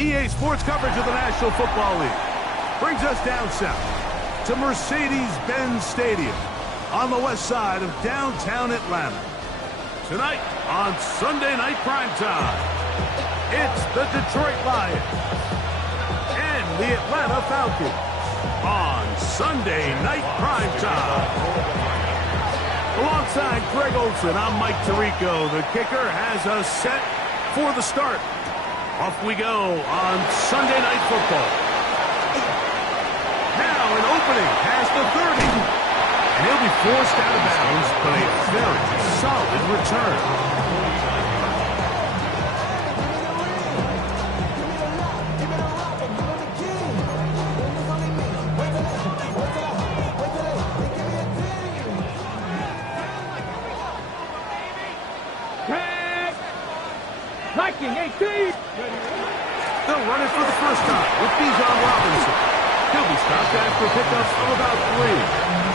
EA Sports coverage of the National Football League brings us down south to Mercedes-Benz Stadium on the west side of downtown Atlanta. Tonight on Sunday Night Primetime, it's the Detroit Lions and the Atlanta Falcons on Sunday Night Primetime. Alongside Greg Olson, I'm Mike Tirico. The kicker has us set for the start. Off we go on Sunday Night Football. Now an opening past the 30. And he'll be forced out of bounds, but a very solid return. Liking 18. They'll run it for the first time with Bijan Robinson. He'll be stopped after a pickup of about 3.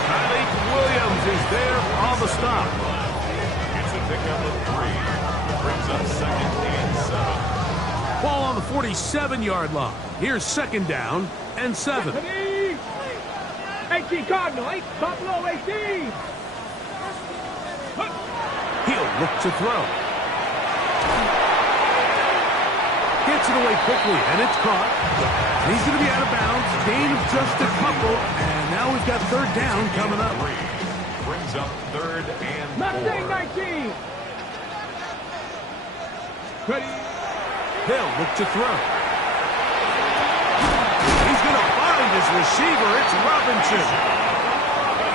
Malik Williams is there on the stop. It's a pickup of 3. Brings up 2nd and 7. Ball on the 47-yard line. Here's 2nd down and 7. 18 Cardinal, 8 Buffalo 18. He'll look to throw. Gets it away quickly, and it's caught. And he's going to be out of bounds. Gain of just a couple, and now we've got 3rd down coming up. Brings up 3rd and 4. Mustang 19. Ready. They'll look to throw. He's going to find his receiver. It's Robinson.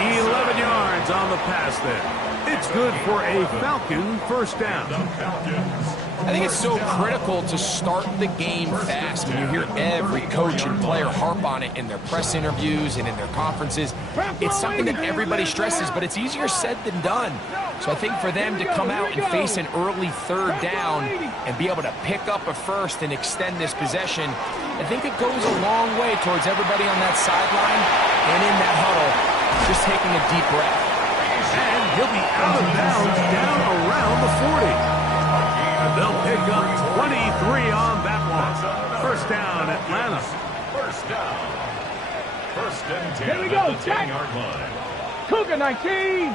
11 yards on the pass there. It's good for a Falcon first down. I think it's so critical to start the game fast. When you hear every coach and player harp on it in their press interviews and in their conferences, it's something that everybody stresses, but it's easier said than done. So I think for them to come out and face an early 3rd down and be able to pick up a first and extend this possession, I think it goes a long way towards everybody on that sideline and in that huddle just taking a deep breath. And he'll be out of bounds down around the 40. They'll pick up 23 on that one. First down, Atlanta. First down. 1st and 10. Here we go, at the check. 10-yard line. Cougar 19.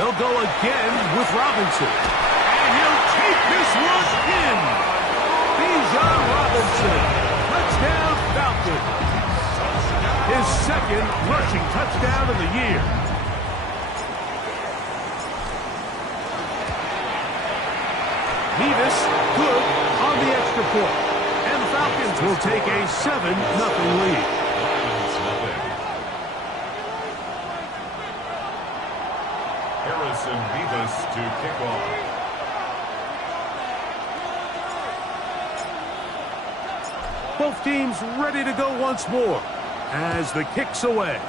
They'll go again with Robinson. And he'll take this one in. Bijan Robinson. Touchdown, Falcons. His 2nd rushing touchdown of the year. Nevis good on the extra point. And the Falcons will take a 7-0 lead. Harrison Nevis to kick off. Both teams ready to go once more as the kick's away.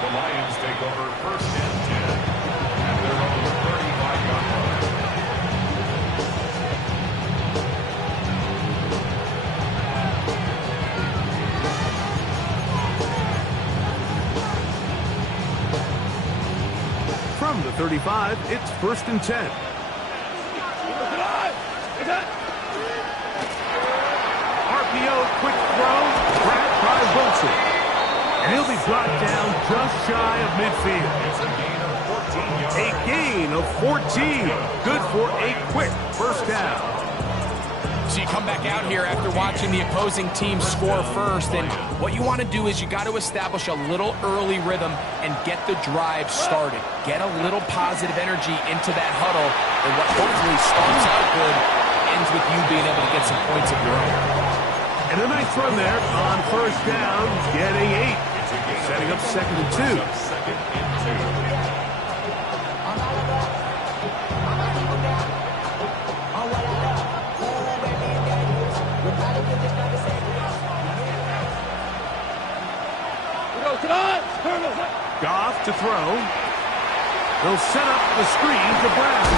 The Lions take over 1st and 10 at their own 35-yard line. From the 35, it's 1st and 10. Quick throw, grabbed by Wilson. And he'll be brought down just shy of midfield. It's a gain of 14 yards. A gain of 14. Good for a quick first down. So you come back out here after watching the opposing team score first, and what you want to do is you got to establish a little early rhythm and get the drive started. Get a little positive energy into that huddle, and what hopefully starts out good ends with you being able to get some points of your own. And a nice run there on first down, getting 8. Setting up 2nd and 2. 2nd and 2. Goff to throw. They'll set up the screen to Brown.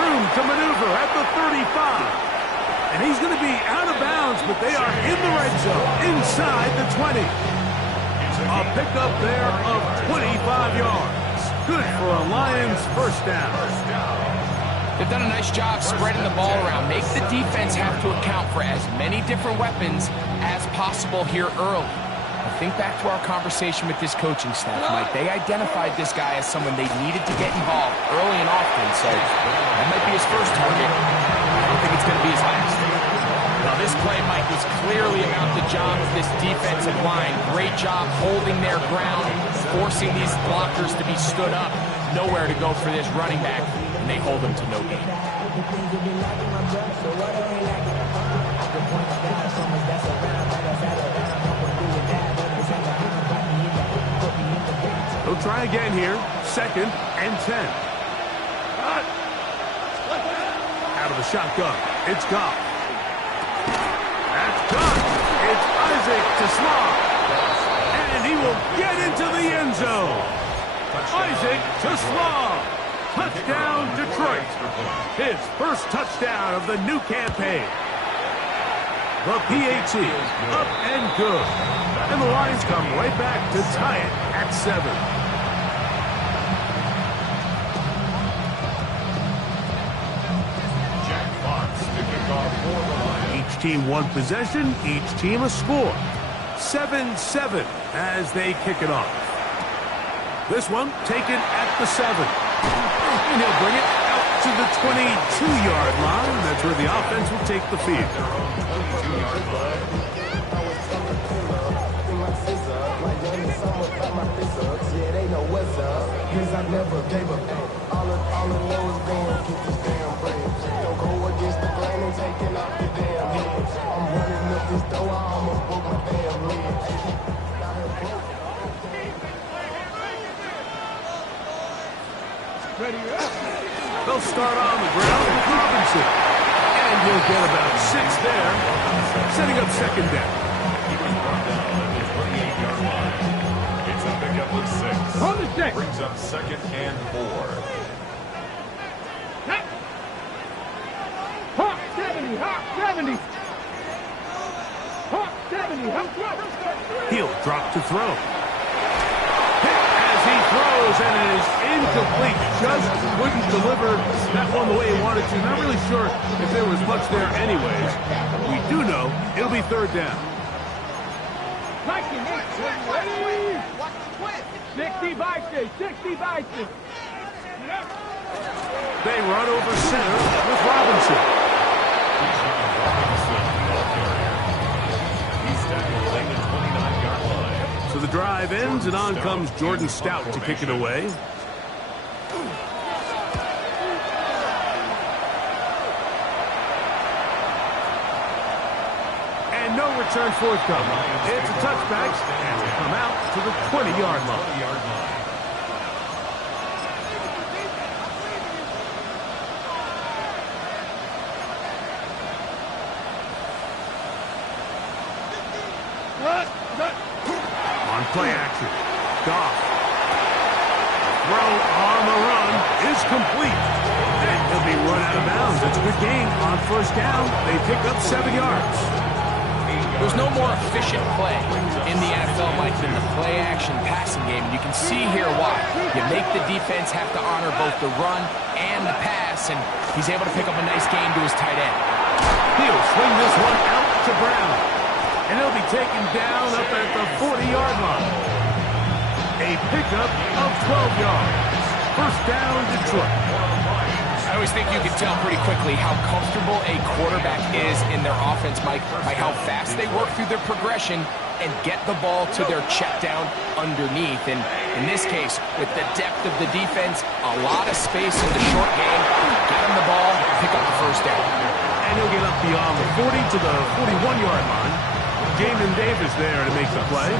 Room to maneuver at the 35. And he's going to be out of bounds, but they are in the red zone, inside the 20. A pickup there of 25 yards. Good for a Lions first down. They've done a nice job spreading the ball around. Make the defense have to account for as many different weapons as possible here early. Think back to our conversation with this coaching staff, Mike. They identified this guy as someone they needed to get involved early and often, so that might be his first target. I don't think it's going to be his last. Now, this play, Mike, was clearly about the job of this defensive line. Great job holding their ground, forcing these blockers to be stood up. Nowhere to go for this running back, and they hold him to no gain. He'll try again here. 2nd and 10. Out of the shotgun. It's Goff. That's done. It's Isaac to Slaw. And he will get into the end zone. Isaac to Slaw. Touchdown, Detroit. His first touchdown of the new campaign. The PAT up and good. And the Lions come right back to tie it at 7. Jack Fox to kick off for the Lions. Each team one possession, each team a score. 7-7 as they kick it off. This one taken at the 7. And he'll bring it out to the 22-yard line. That's where the offense will take the field. They'll start on the ground with Robinson. And he'll get about 6 there, setting up 2nd down. He was brought down at the 28-yard line. It's a pickup of 6. On the 6. Brings up 2nd and 4. Hawk 70, Hawk 70. Hawk 70, Hawk 70. He'll drop to throw. Hit as he throws, and it is incomplete. Just wouldn't deliver that one the way he wanted to. Not really sure if there was much there anyways. We do know it'll be 3rd down. 60 Vikings, 60 Vikings. They run over center with Robinson. He's tackled at the 29-yard line. So the drive ends, and on comes Jordan Stout to kick it away. And no return forthcoming. It's a touchback, and will come out to the 20-yard line. On play action, Goff. Throw on the run is complete. And he'll be run out of bounds. It's a good game on 1st down. They pick up 7 yards. There's no more efficient play in the NFL, Mike, than the play-action passing game. And you can see here why. You make the defense have to honor both the run and the pass, and he's able to pick up a nice gain to his tight end. He'll swing this one out to Brown. And he'll be taken down up at the 40-yard line. A pickup of 12 yards. First down, Detroit. I always think you can tell pretty quickly how comfortable a quarterback is in their offense, Mike, by how fast they work through their progression and get the ball to their check down underneath. And in this case, with the depth of the defense, a lot of space in the short game, get him the ball, pick up the first down. And he'll get up beyond the 40 to the 41-yard line. Jamin Davis there to make the play.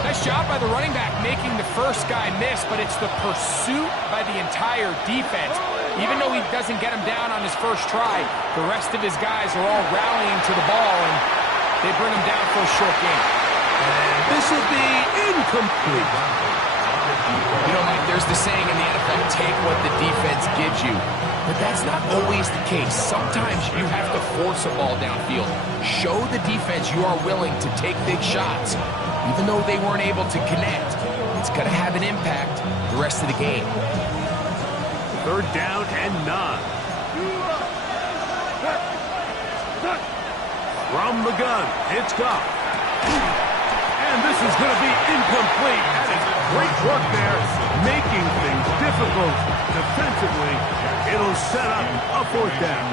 Nice job by the running back making the first guy miss, but it's the pursuit by the entire defense. Even though he doesn't get him down on his first try, the rest of his guys are all rallying to the ball, and they bring him down for a short gain. And this will be incomplete. You know, Mike, there's the saying in the NFL, take what the defense gives you. But that's not always the case. Sometimes you have to force a ball downfield. Show the defense you are willing to take big shots. Even though they weren't able to connect, it's going to have an impact the rest of the game. 3rd down and 9. From the gun, it's Goff. And this is going to be incomplete. That is great work there, making things difficult defensively. It'll set up a 4th down.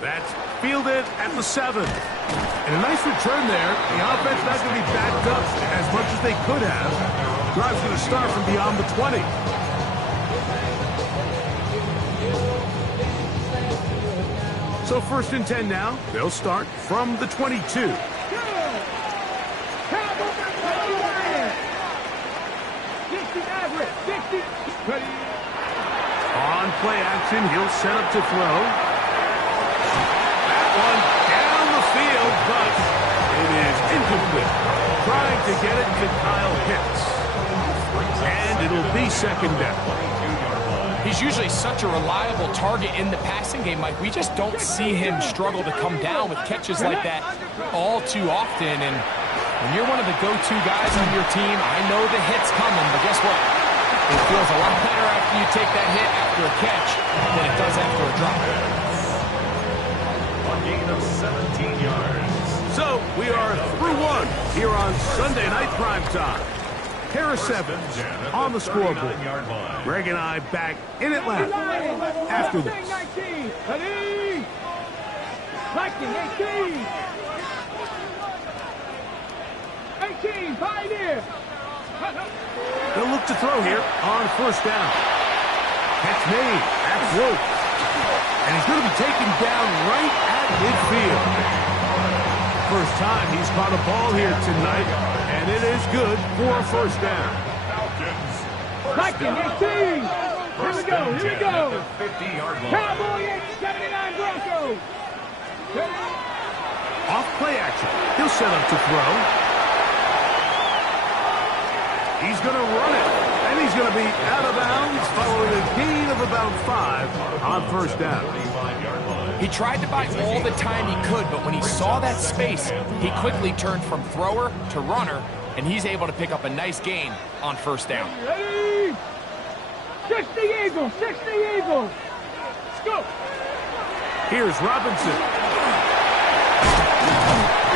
That's fielded at the 7. And a nice return there. The offense not going to be backed up as much as they could have. Drive's going to start from beyond the 20. So 1st and 10 now. They'll start from the 22. On play action, he'll set up to throw. That one down the field, but it is incomplete. Trying to get it to Kyle Pitts. And it'll be 2nd down. He's usually such a reliable target in the passing game, Mike. We just don't see him struggle to come down with catches like that all too often. And when you're one of the go-to guys on your team, I know the hit's coming, but guess what? It feels a lot better after you take that hit after a catch than it does after a drop. A gain of 17 yards. So we are through 1 here on Sunday Night Primetime. Pair of 7 on the scoreboard. Greg and I back in Atlanta after this. 19. Ready? Viking 18. 18. Pioneer. They'll look to throw here on 1st down. Catch made at Wolf. And he's going to be taken down right at midfield. First time he's caught a ball here tonight, and it is good for a 1st down. Viking 18. Here we go. Here we go. 50-yard line. Cowboy 879 Broncos. Off play action. He'll set up to throw. He's going to run it, and he's going to be out of bounds following a gain of about 5 on 1st down. He tried to buy all the time he could, but when he saw that space, he quickly turned from thrower to runner, and he's able to pick up a nice gain on 1st down. Ready? 60 Eagles. 60 Eagles. Let's go. Here's Robinson.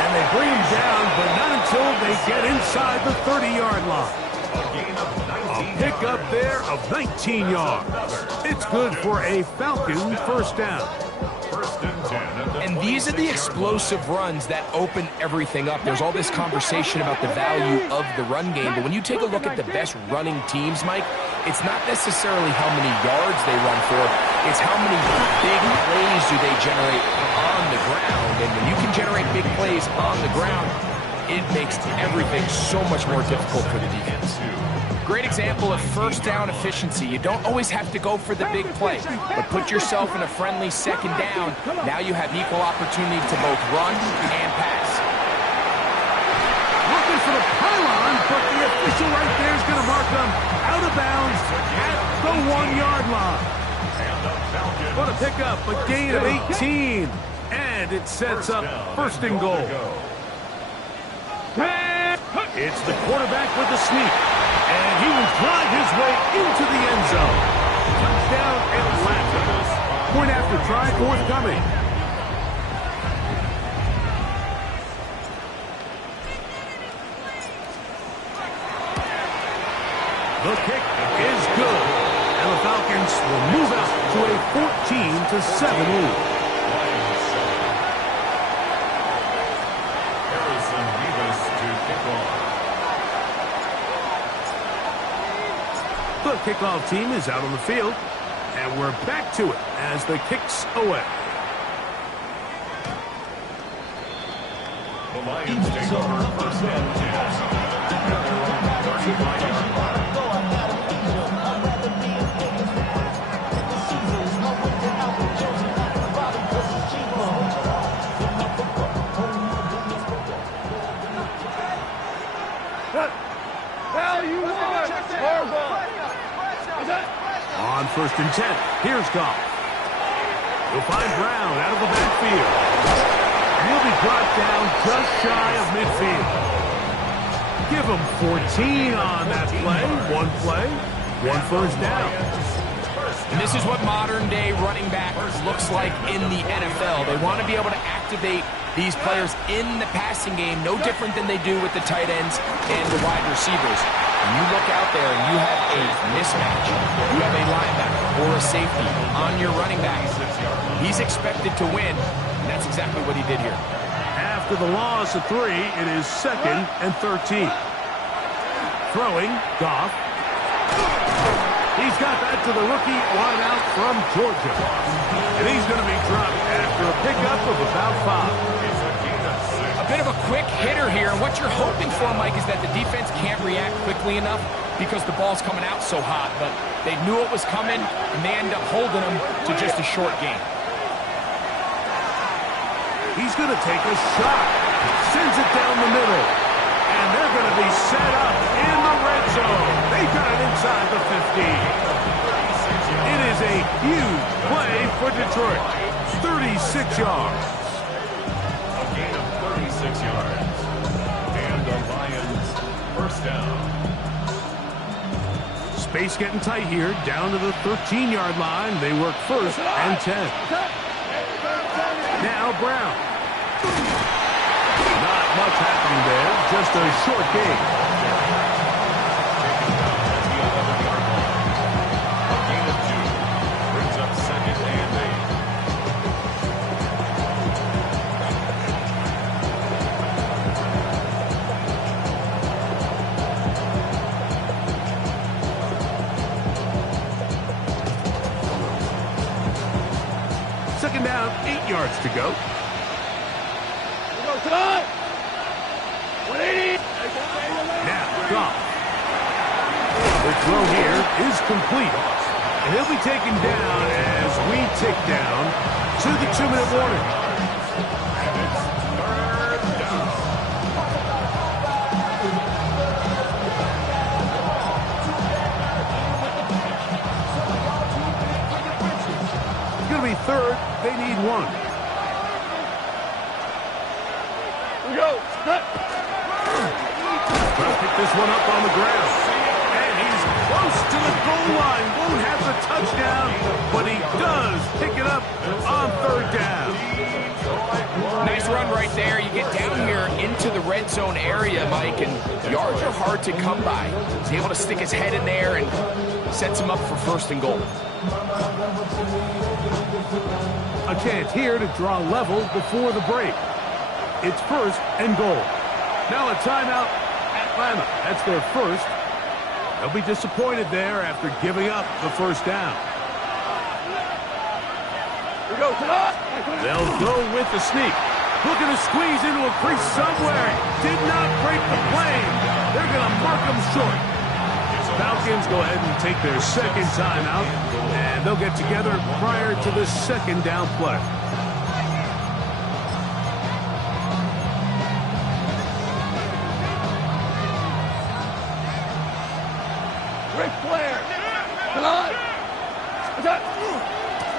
And they bring him down, but not until they get inside the 30-yard line. A pickup there of 19 yards. It's good for a Falcon 1st down. And these are the explosive runs that open everything up. There's all this conversation about the value of the run game, but when you take a look at the best running teams, Mike, it's not necessarily how many yards they run for, it's how many big plays do they generate on the ground. And when you can generate big plays on the ground, it makes everything so much more difficult for the defense. Great example of 1st down efficiency. You don't always have to go for the big play, but put yourself in a friendly 2nd down. Now you have equal opportunity to both run and pass. Looking for the pylon, but the official right there is going to mark them out of bounds at the 1-yard line. What a pickup, a gain of 18. And it sets up 1st and goal. It's the quarterback with the sneak. And he will drive his way into the end zone. Touchdown Atlanta. Point after try forthcoming. The kick is good. And the Falcons will move out to a 14-7 lead. The kickoff team is out on the field, and we're back to it as the kick's away. The Lions take over 1st and 10. At their own 35-yard line. first and 10. Here's Goff. He'll find Brown out of the backfield. He'll be brought down just shy of midfield. Give him 14 on that play. One first down. And this is what modern-day running back looks like in the NFL. They want to be able to activate these players in the passing game, no different than they do with the tight ends and the wide receivers. When you look out there and you have a mismatch, you have a linebacker or a safety on your running back, he's expected to win, and that's exactly what he did here. After the loss of 3, it is 2nd and 13. Throwing, Goff. He's got that to the rookie wideout from Georgia. And he's going to be dropped after a pickup of about 5. A bit of a quick hitter here, and what you're hoping for, Mike, is that the defense can't react quickly enough because the ball's coming out so hot. But they knew it was coming, and they end up holding them to just a short game. He's going to take a shot. Sends it down the middle. And they're going to be set up in the red zone. They got it inside the 15. It is a huge play for Detroit. 36 yards. A gain of 36 yards. And the Lions first down. Space getting tight here. Down to the 13-yard line. They work first and 10. Now Brown. Not much happening there. Just a short game. A gain of 2 brings up 2nd and 8. Second down, 8 yards to go. Now, Goff. The throw here is complete. And he'll be taken down as we tick down to the 2-minute warning. It's going to be 3rd. They need 1. Trying to pick this one up on the ground. And he's close to the goal line. Won't have the touchdown, but he does pick it up on 3rd down. Nice run right there. You get down here into the red zone area, Mike, and yards are hard to come by. He's able to stick his head in there and sets him up for 1st and goal. A chance here to draw level before the break. It's 1st and goal. Now a timeout, Atlanta. That's their first. They'll be disappointed there after giving up the 1st down. They'll go with the sneak. Looking to squeeze into a crease somewhere. Did not break the plane. They're going to mark them short. Falcons go ahead and take their 2nd timeout, and they'll get together prior to the 2nd down play.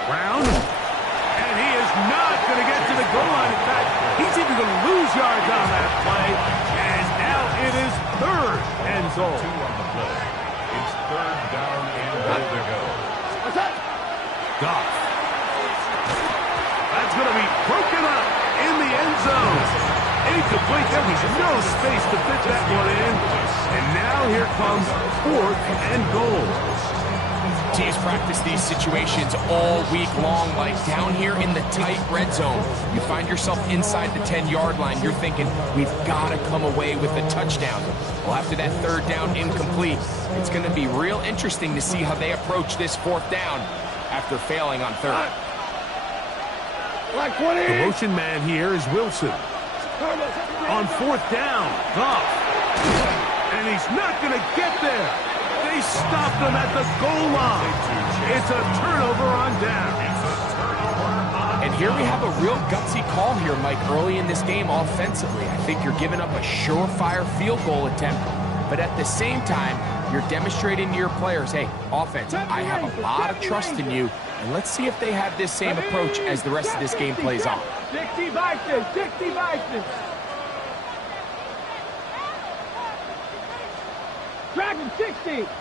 Brown, and he is not going to get to the goal line. In fact, he's even going to lose yards on that play, and now it is 3rd and goal. 2 on the play. It's 3rd down and goal to go. Goff. That's going to be broken up in the end zone. Incomplete. There was no space to fit that one in. And now here comes 4th and goal. Teams practice these situations all week long, like down here in the tight red zone. You find yourself inside the 10-yard line. You're thinking, we've got to come away with a touchdown. Well, after that 3rd down incomplete, it's going to be real interesting to see how they approach this 4th down after failing on 3rd. The motion man here is Wilson. On 4th down, Goff. And he's not going to get there. They stopped him at the goal line. It's a turnover on down. And here we have a real gutsy call here, Mike, early in this game offensively. I think you're giving up a surefire field goal attempt, but at the same time, You're demonstrating to your players, hey, offense, I have a lot of trust in you, and let's see if they have this same approach as the rest of this game plays on. 60 Vikings, 60 Vikings. Dragon 60.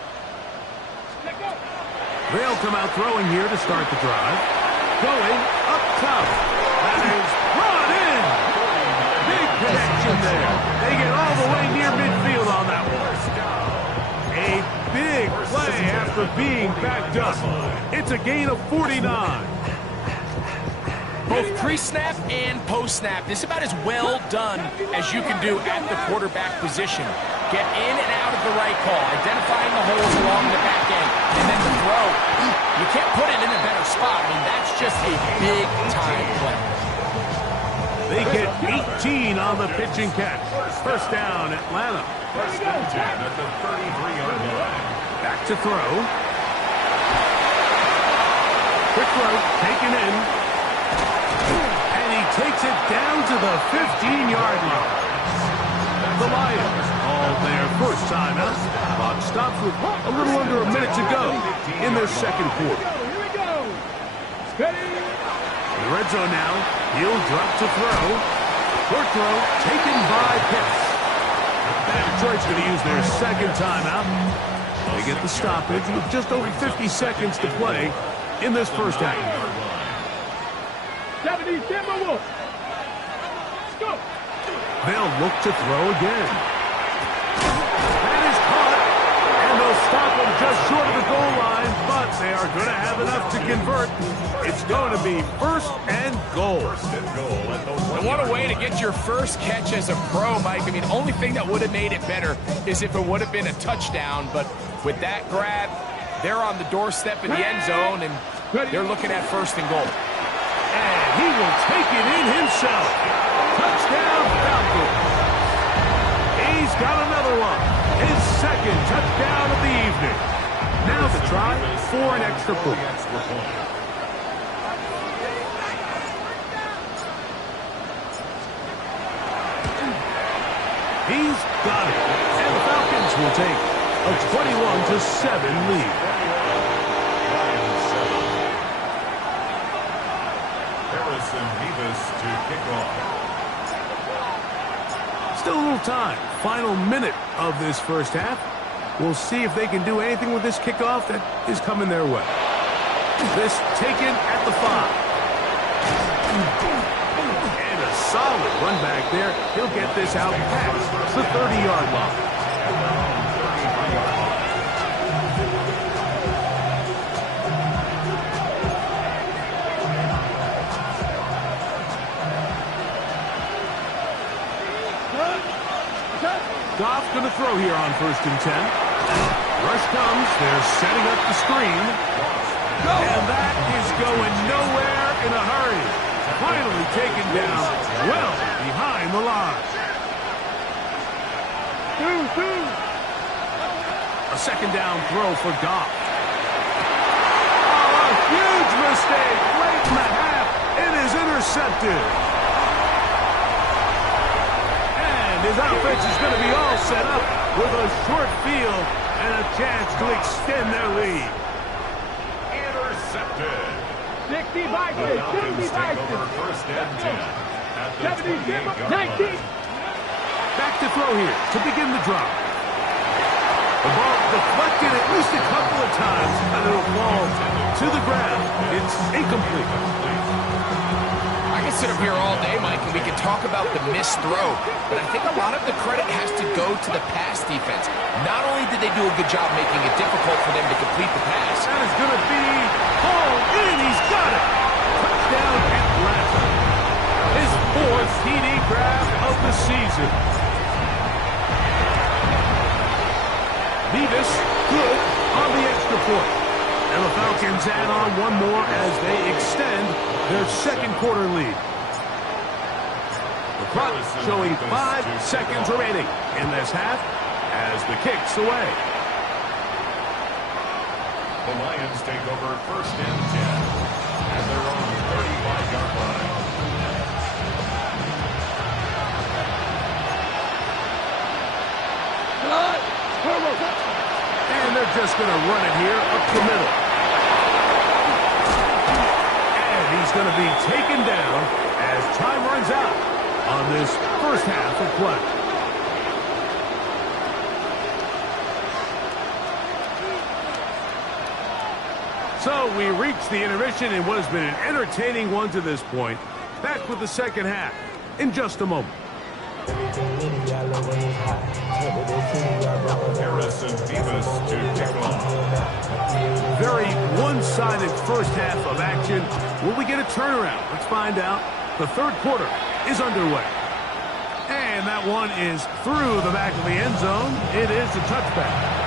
They'll come out throwing here to start the drive. Going up top. That is brought in. Big connection there. They get all the way near midfield on that one. A big play after being backed up. It's a gain of 49. Both pre-snap and post-snap, this is about as well done as you can do at the quarterback position. Get in and out of the right call, identifying the holes along the back end, and then the throw. You can't put it in a better spot. I mean, that's just a big-time play. They get 18 on the pitch and catch. First down, Atlanta. First and 10 at the 33-yard line. Back to throw. Quick throw, taken in. And he takes it down to the 15-yard line. The Lions call their first timeout. Clock stops with a little under a minute to go in their second quarter. Here we go. Steady. The red zone now. He'll drop to throw. Short throw taken by Pitts. And Detroit's going to use their second timeout. They get the stoppage with just over 50 seconds to play in this first half. 70 Timberwolves. Let's go. They'll look to throw again. That is caught. And they'll stop him just short of the goal line, but they are going to have enough to convert. It's going to be first and goal. And what a way to get your first catch as a pro, Mike. I mean, only thing that would have made it better is if it would have been a touchdown, but with that grab, they're on the doorstep in the end zone, and they're looking at first and goal. And he will take it in himself. Touchdown, Falcons. He's got another one. His second touchdown of the evening. Now the try for an extra point. He's got it. And the Falcons will take a 21-7 lead. To kick off. Still a little time. Final minute of this first half. We'll see if they can do anything with this kickoff that is coming their way. This taken at the 5. And a solid run back there. He'll get this out past the 30-yard line. Goff going to throw here on first and 10. Rush comes. They're setting up the screen. And that is going nowhere in a hurry. Finally taken down well behind the line. A second down throw for Goff. Oh, a huge mistake late in the half. It is intercepted. His offense is going to be all set up with a short field and a chance to extend their lead. Intercepted. 60 Vikings, 60 Vikings. First and 10 at the 70 28-yard 19. Back to throw here to begin the drive. The ball deflected at least a couple of times, and it'll fall to the ground. It's incomplete. I can sit up here all day, Mike, and we can talk about the missed throw, but I think a lot of the credit has to go to the pass defense. Not only did they do a good job making it difficult for them to complete the pass. That is going to be hauled in. He's got it. Touchdown, Atlanta. His fourth TD grab of the season. Beavis good on the extra point. And the Falcons add on one more as they extend their second quarter lead. The clock showing 5 seconds remaining in this half as the kick's away. The Lions take over first and 10 at their own 35-yard line. just going to run it here up the middle. And he's going to be taken down as time runs out on this first half of play. So we reach the intermission in what has been an entertaining one to this point. Back with the second half in just a moment. Harrison Beavis to kick off. Very one-sided first half of action. Will we get a turnaround? Let's find out. The third quarter is underway. And that one is through the back of the end zone. It is a touchback.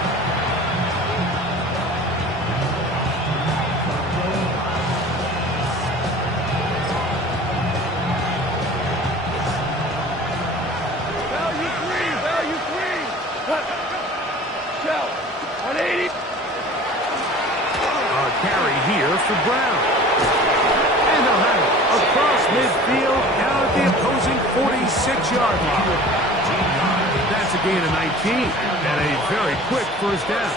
Carry here for Brown. And they'll have it across midfield down at the opposing 46-yard line. That's a gain of 19 and a very quick first down.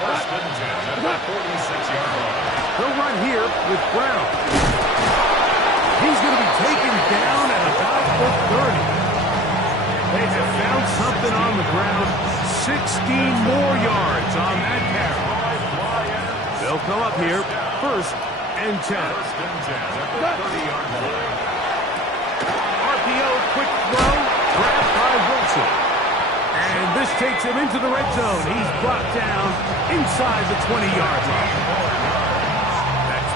First and 10 at the 46-yard line. They'll run here with Brown. He's going to be taken down at about the 30. They have found something on the ground. 16 more yards on that carry. They'll come up here, first and 10. First and 10 at the 30-yard line. RPO, quick throw, grabbed by Wilson. And this takes him into the red zone. He's brought down inside the 20-yard line. That's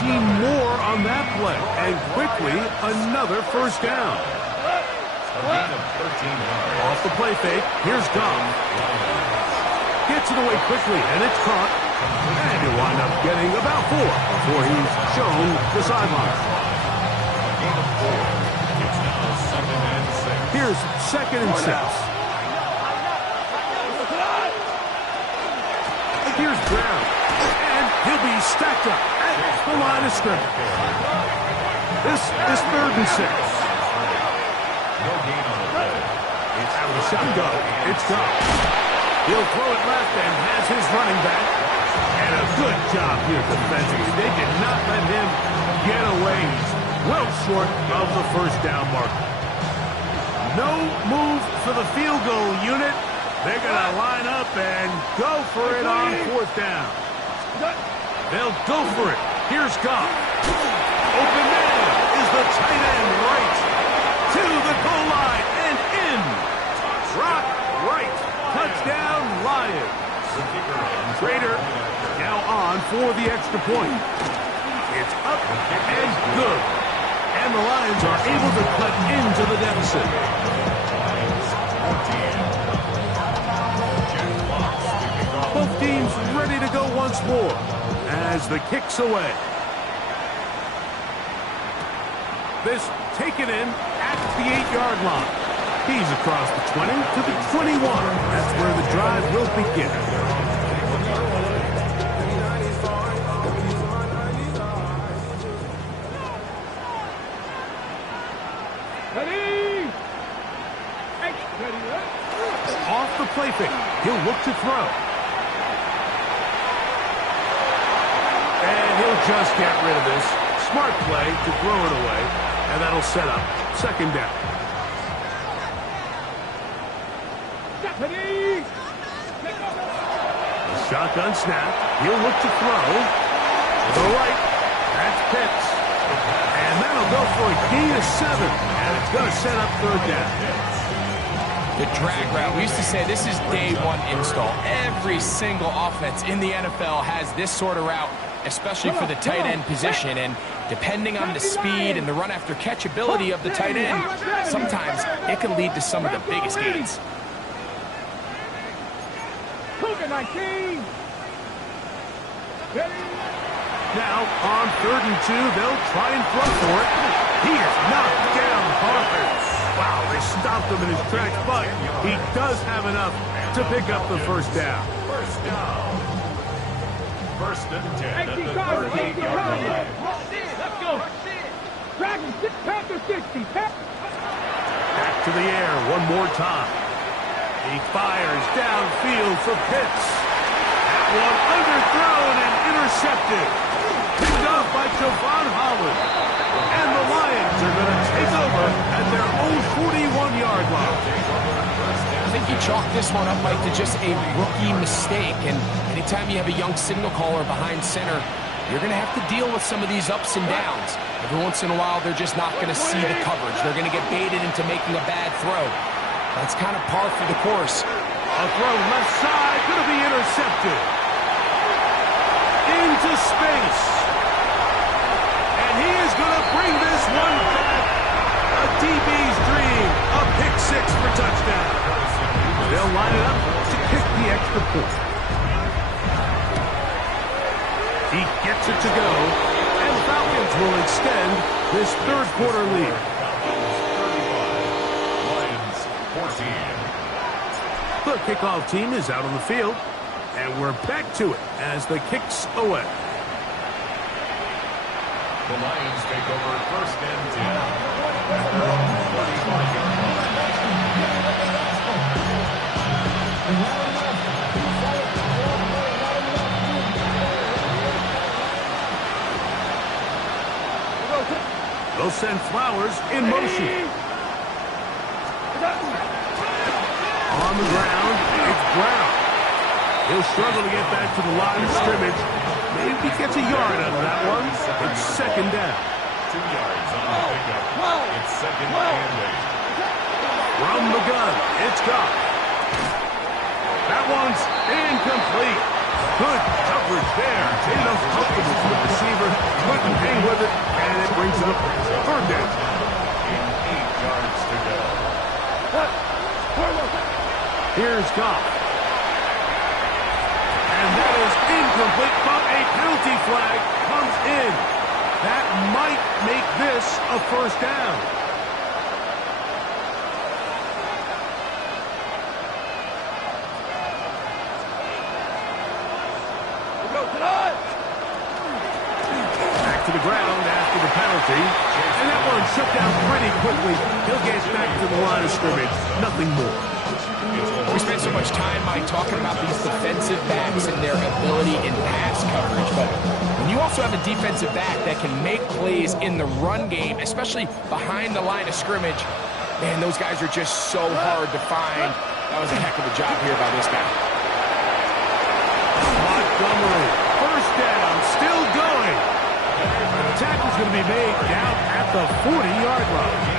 13 more on that play. And quickly, another first down. A gain of 13 yards. Off the play fake, here's Goff. Gets it away quickly, and it's caught. And he'll wind up getting about 4 before he's shown the sideline. Gain of 4. It's now second and 6. Here's second and 6. Here's Brown. And he'll be stacked up at the line of scrimmage. This is third and 6. No gain on the play. It's out of the shotgun. It's Goff. He'll throw it left and has his running back. And a good job here defensively. They did not let him get away. He's well short of the first down marker. No move for the field goal unit. They're going to line up and go for it on fourth down. They'll go for it. Here's Goff. Open man is the tight end right to the goal line and in. Rock right. Touchdown, Lions. Trader now on for the extra point. It's up and good. And the Lions are able to cut into the deficit. Both teams ready to go once more as the kick's away. This taken in at the 8-yard line. He's across the 20 to the 21. That's where the drive will begin. Off the play fake. He'll look to throw. And he'll just get rid of this. Smart play to throw it away. And that'll set up second down. Shotgun snap. He'll look to throw. To the right. That's Pitts. And that'll go for a gain of 7. And it's going to set up third down. The drag route. We used to say this is day one install. Every single offense in the NFL has this sort of route, especially for the tight end position. And depending on the speed and the run after catch ability of the tight end, sometimes it can lead to some of the biggest gains. Now on 3rd and 2, they'll try and throw for it. He is knocked down hard. Wow, they stopped him in his tracks, but he does have enough to pick up the first down. First down. First and 10 at the 38-yard line. Let's go. Dragons, Panther 60. Back to the air one more time. He fires downfield for Pitts. That one underthrown and intercepted. Picked up by Javon Holland. And the Lions are going to take over at their own 41-yard line. I think you chalk this one up, Mike, to just a rookie mistake. And anytime you have a young signal caller behind center, you're going to have to deal with some of these ups and downs. Every once in a while, they're just not going to see the coverage. They're going to get baited into making a bad throw. That's kind of par for the course. A throw left side, going to be intercepted. Into space. And he is going to bring this one back. A DB's dream. A pick six for touchdown. They'll line it up to kick the extra point. He gets it to go. And Falcons will extend this third quarter lead. Lions 14. The kickoff team is out on the field. And we're back to it as the kick's away. The Lions take over first and 10 at their own 35-yard line. They'll send Flowers in motion. On the ground, it's Brown. He'll struggle to get back to the line of scrimmage. Maybe gets a yard out of that one. It's second down. 2 yards on the pickup. It's second and 8. From the gun, it's Goff. That one's incomplete. Good coverage there. Enough comfortable for the receiver. Couldn't hang with it, and it brings it up. Third down. 8 yards to go. Here's Goff. And that is incomplete, but a penalty flag comes in. That might make this a first down. Back to the ground after the penalty. And that one shut down pretty quickly. He'll get back to the line of scrimmage. Nothing more. We spent so much time, Mike, talking about these defensive backs and their ability in pass coverage. But when you also have a defensive back that can make plays in the run game, especially behind the line of scrimmage, man, those guys are just so hard to find. That was a heck of a job here by this guy. Montgomery, first down, still going. The tackle's going to be made down at the 40-yard line.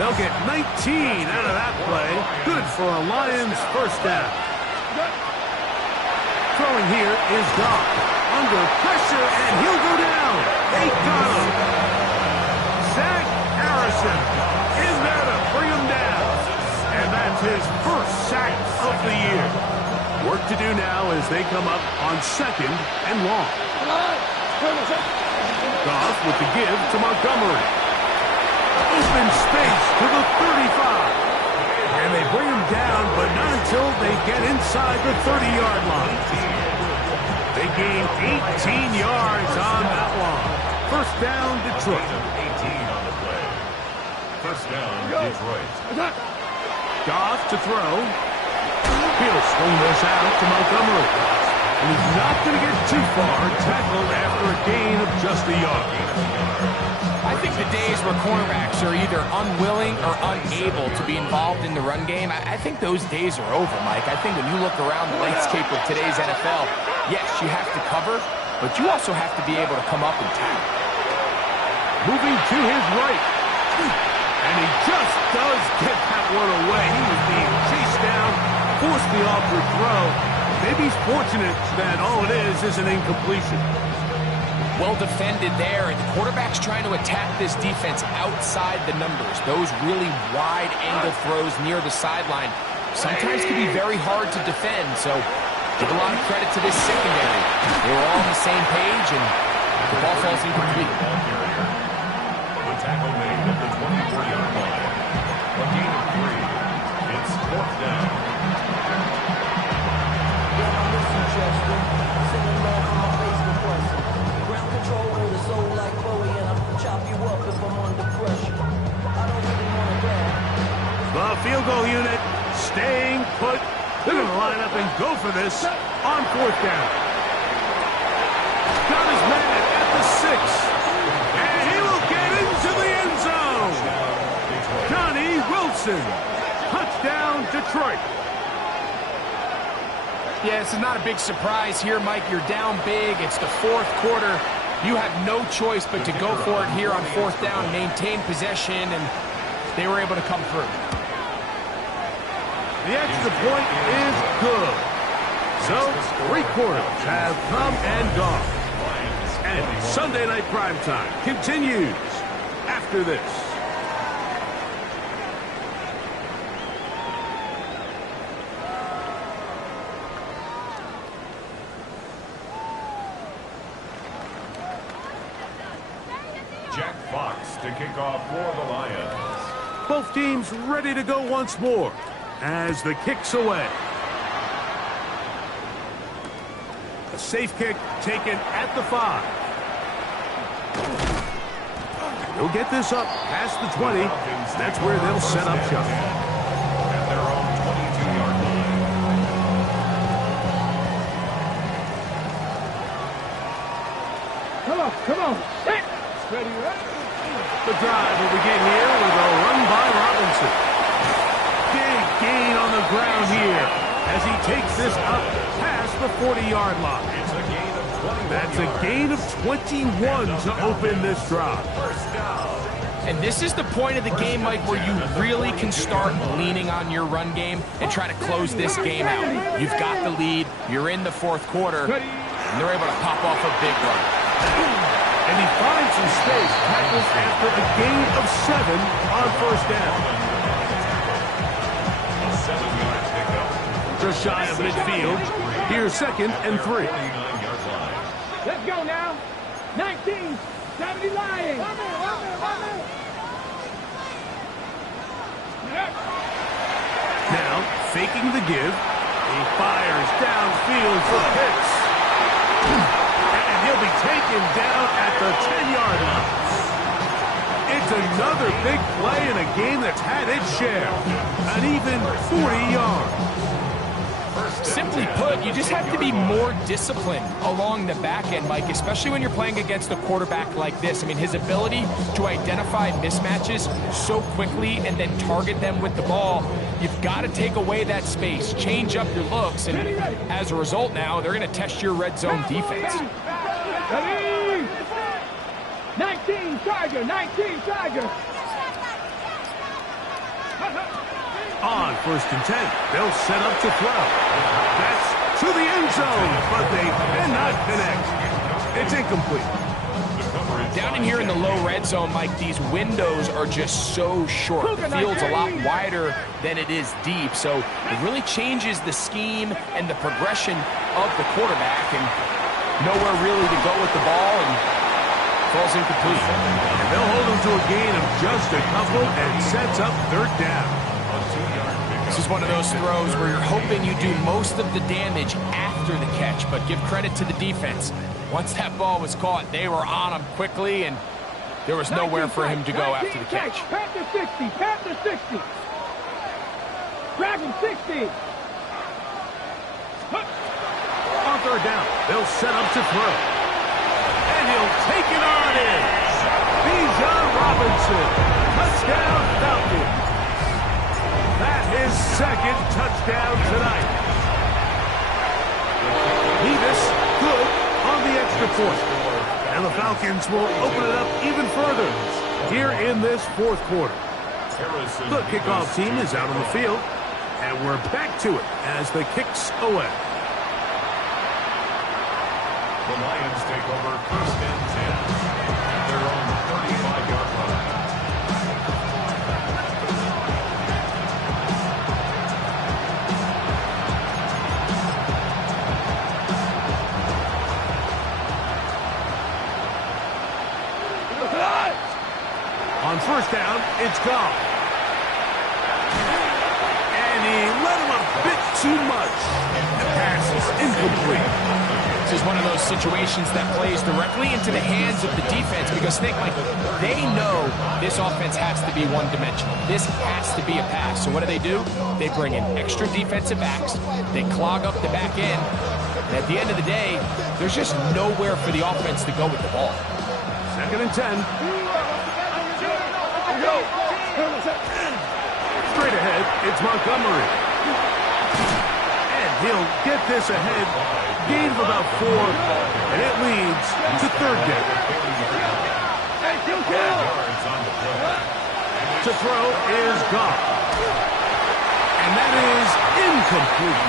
They'll get 19 out of that play. Good for a Lions first down. Throwing here is Goff. Under pressure, and he'll go down. They got him. Zach Harrison in there to bring him down. And that's his first sack of the year. Work to do now as they come up on second and long. Goff with the give to Montgomery. Open space to the 35. And they bring him down, but not until they get inside the 30-yard line. They gain 18 yards on that one. First down, Detroit. 18 on the play. First down, Detroit. Goff to throw. He'll swing this out to Montgomery. And he's not going to get too far. Tackled after a gain of just a yard. I think the days where cornerbacks are either unwilling or unable to be involved in the run game, I think those days are over, Mike. I think when you look around the landscape of today's NFL, yes, you have to cover, but you also have to be able to come up and tackle. Moving to his right. And he just does get that one away. He was being chased down, forced the awkward throw. Maybe he's fortunate that all it is an incompletion. Well defended there, and the quarterback's trying to attack this defense outside the numbers. Those really wide angle throws near the sideline sometimes can be very hard to defend, so give a lot of credit to this secondary. They were all on the same page, and the ball falls incomplete. The tackle made at the 24-yard line. A gain of 3. It's fourth down. The field goal unit staying put. They're going to line up and go for this on 4th down. Got his man at the 6. And he will get into the end zone. Johnny Wilson. Touchdown, Detroit. Yeah, this is not a big surprise here, Mike. You're down big. It's the 4th quarter. You have no choice but to go for it here on 4th down, maintain possession, and they were able to come through. The extra point is good. So, 3 quarters have come and gone. And Sunday Night Primetime continues after this. Jack Fox to kick off for the Lions. Both teams ready to go once more as the kick's away. A safe kick taken at the 5. They'll get this up past the 20. That's where they'll set up shop. At their own 22-yard line. Come on. Set. Ready, ready. The drive will begin here with a run by Robinson. Big gain on the ground here as he takes this up past the 40-yard line. It's a gain of 21 That's a gain of 21 to open this drive. First down. And this is the point of the game, Mike, where you really can start leaning on your run game and try to close this game out. You've got the lead. You're in the 4th quarter, and they're able to pop off a big run. And he finds some space, tackles after a gain of 7 on 1st down. A 7-yard pickup. Just shy of midfield. Here's 2nd and 3. 49-yard line. Let's go now. 1970 Lions. Now, faking the give, he fires downfield for Pitts. And he'll be taken down at the 10-yard line. It's another big play in a game that's had its share. An even 40 yards. Simply put, you just have to be more disciplined along the back end, Mike, especially when you're playing against a quarterback like this. I mean, his ability to identify mismatches so quickly and then target them with the ball, you've got to take away that space, change up your looks, and as a result now, they're going to test your red zone defense. Ready. 19 Tiger. On 1st and 10, they'll set up to throw. That's to the end zone, but they cannot connect. It's incomplete. Down in here in the low red zone, Mike, these windows are just so short. The field's a lot wider than it is deep, so it really changes the scheme and the progression of the quarterback, and nowhere really to go with the ball, and falls incomplete. And they'll hold him to a gain of just a couple and sets up 3rd down. This is one of those throws where you're hoping you do most of the damage after the catch, but give credit to the defense. Once that ball was caught, they were on him quickly, and there was nowhere for him to go after the catch. Panther 60. Grab him 60. On 3rd down, they'll set up to throw. And he'll take it on in. Bijan Robinson. Touchdown, Falcons. That is 2nd touchdown tonight. Nevis good on the extra point. And the Falcons will open it up even further here in this 4th quarter. The kickoff team is out on the field, and we're back to it as the kick's away. The Lions take over 1st and 10 at their own 35-yard line. On 1st down, it's gone. And he let him a bit too much. The pass is incomplete. offense is one of those situations that plays directly into the hands of the defense because, Snake, Mike, they know this offense has to be one-dimensional. This has to be a pass. So what do? They bring in extra defensive backs. They clog up the back end. And at the end of the day, there's just nowhere for the offense to go with the ball. 2nd and 10. Straight ahead, it's Montgomery. And he'll get this ahead. Gain of about 4, and it leads to 3rd down. To throw is gone. And that is incomplete.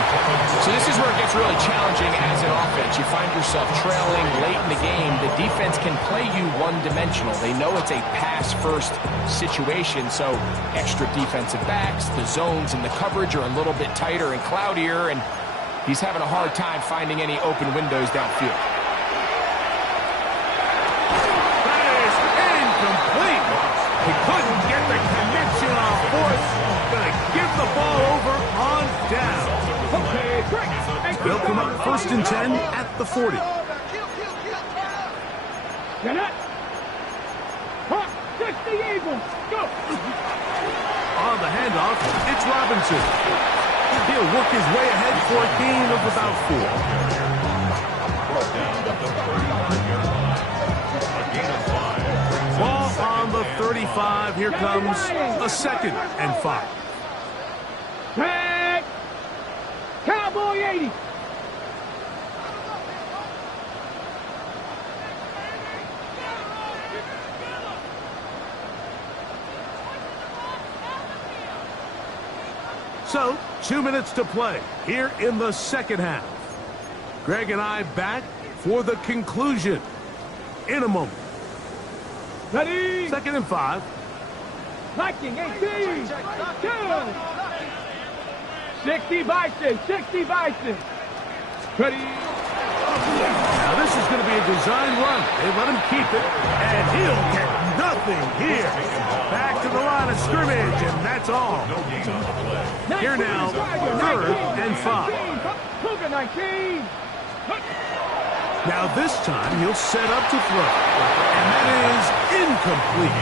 So this is where it gets really challenging as an offense. You find yourself trailing late in the game. The defense can play you one-dimensional. They know it's a pass-first situation, so extra defensive backs, the zones and the coverage are a little bit tighter and cloudier, and he's having a hard time finding any open windows downfield. That is incomplete. He couldn't get the connection on 4th. Gonna give the ball over on down. Okay, great. They'll come up 1st and 10 at the 40. Get it. Hawk, 60 Eagles. Go. On the handoff, it's Robinson. He'll work his way ahead for a gain of about 4. Ball on the 35. Here comes a 2nd and 5. Tag. Cowboy 80. So, 2 minutes to play here in the 2nd half. Greg and I back for the conclusion in a moment. Ready. 2nd and 5. Viking 18. 2. 60 Bison. 60 Bison. Ready. Now this is going to be a design run. They let him keep it, and he'll get nothing here. Back to the line of scrimmage, and that's all. Here now, 3rd and 5. Cougar 19. Now this time he'll set up to throw, and that is incomplete.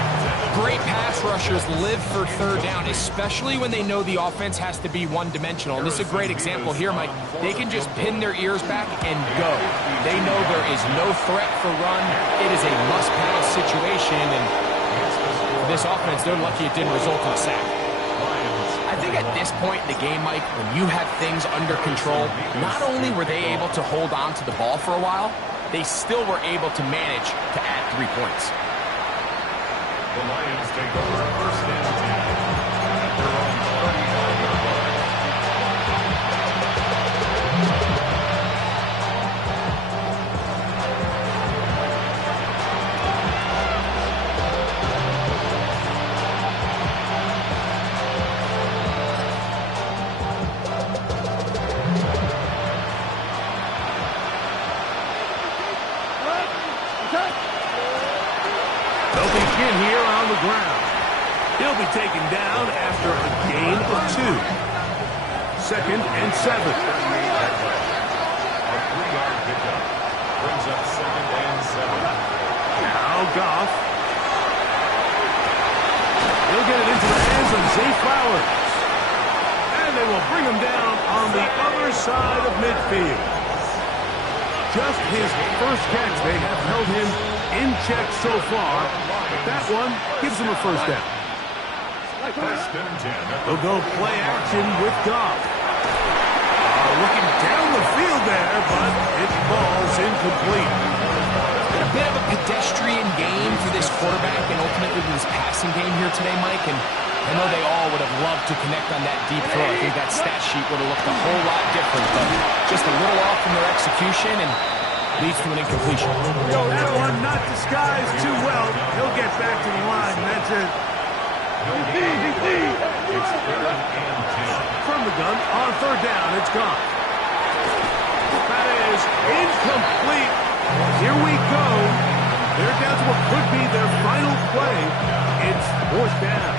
Great pass rushers live for 3rd down, especially when they know the offense has to be one-dimensional. And this is a great example here, Mike. They can just pin their ears back and go. They know there is no threat for run. It is a must-pass situation, and for this offense, they're lucky it didn't result in a sack. I think at this point in the game, Mike, when you have things under control, not only were they able to hold on to the ball for a while, they still were able to manage to add 3 points. The Lions take over 1st and 10 at their own 35-yard line. They'll begin here on the ground. He'll be taken down after a gain of 2. 2nd and 7. A 3-yard pickup brings up 2nd and 7. Now Goff. He'll get it into the hands of Zay Flowers. And they will bring him down on the other side of midfield. Just his first catch. They have held him in check so far. But that one gives him a 1st down. 1st and 10. They'll go play action with Goff. Looking down the field there, but it falls incomplete. Been a bit of a pedestrian game for this quarterback and ultimately this passing game here today, Mike. And I know they all would have loved to connect on that deep throw. I think that stat sheet would have looked a whole lot different, but just a little off in their execution and leads to an incompletion. That one not disguised too well. He'll get back to the line, and that's it. It's 3rd and 10. From the gun, on 3rd down, it's gone. That is incomplete. Here we go. They're down to what could be their final play. It's 4th down.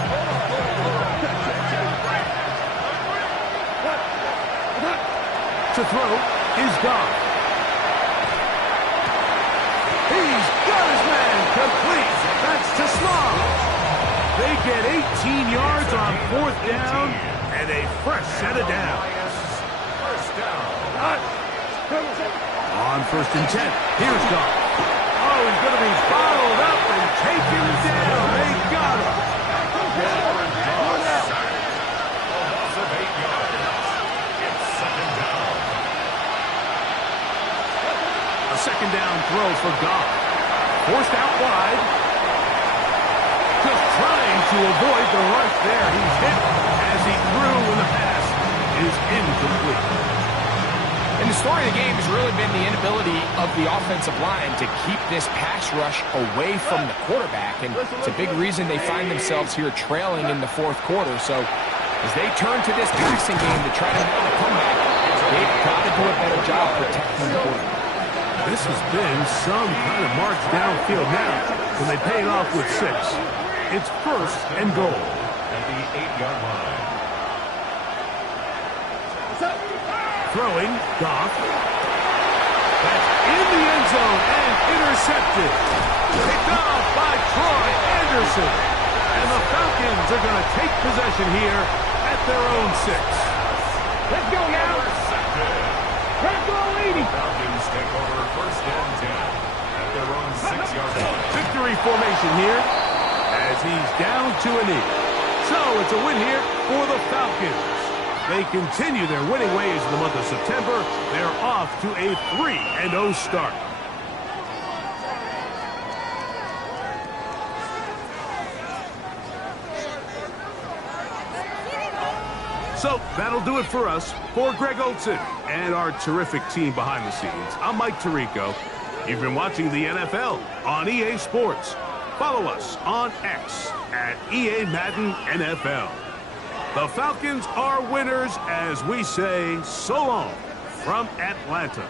To throw is gone. He's got his man complete. That's to Small. They get 18 yards on 4th down and a fresh set of downs. First down. On 1st and 10, here's Goff. Oh, he's going to be bottled up and taken down. They got him. Loss of 8 yards. It's 2nd down. A 2nd down throw for Goff. Forced out wide. Just trying to avoid the rush there. He's hit as he threw when the pass is incomplete. And the story of the game has really been the inability of the offensive line to keep this pass rush away from the quarterback. And it's a big reason they find themselves here trailing in the 4th quarter. So as they turn to this passing game to try to make a comeback, they've got to do a better job protecting the quarterback. This has been some kind of march downfield now when they pay it off with 6. It's 1st and goal. At the 8-yard line. Throwing, Goff. That's in the end zone and intercepted. Picked off by Troy Anderson. And the Falcons are going to take possession here at their own 6. Let's go now. Let's go, lady. Falcons take over 1st and 10 at their own 6-yard line. Victory formation here as he's down to a knee. So it's a win here for the Falcons. They continue their winning ways in the month of September. They're off to a 3-0 start. So that'll do it for us. For Greg Olson and our terrific team behind the scenes, I'm Mike Tirico. You've been watching the NFL on EA Sports. Follow us on X at EA Madden NFL. The Falcons are winners as we say so long from Atlanta.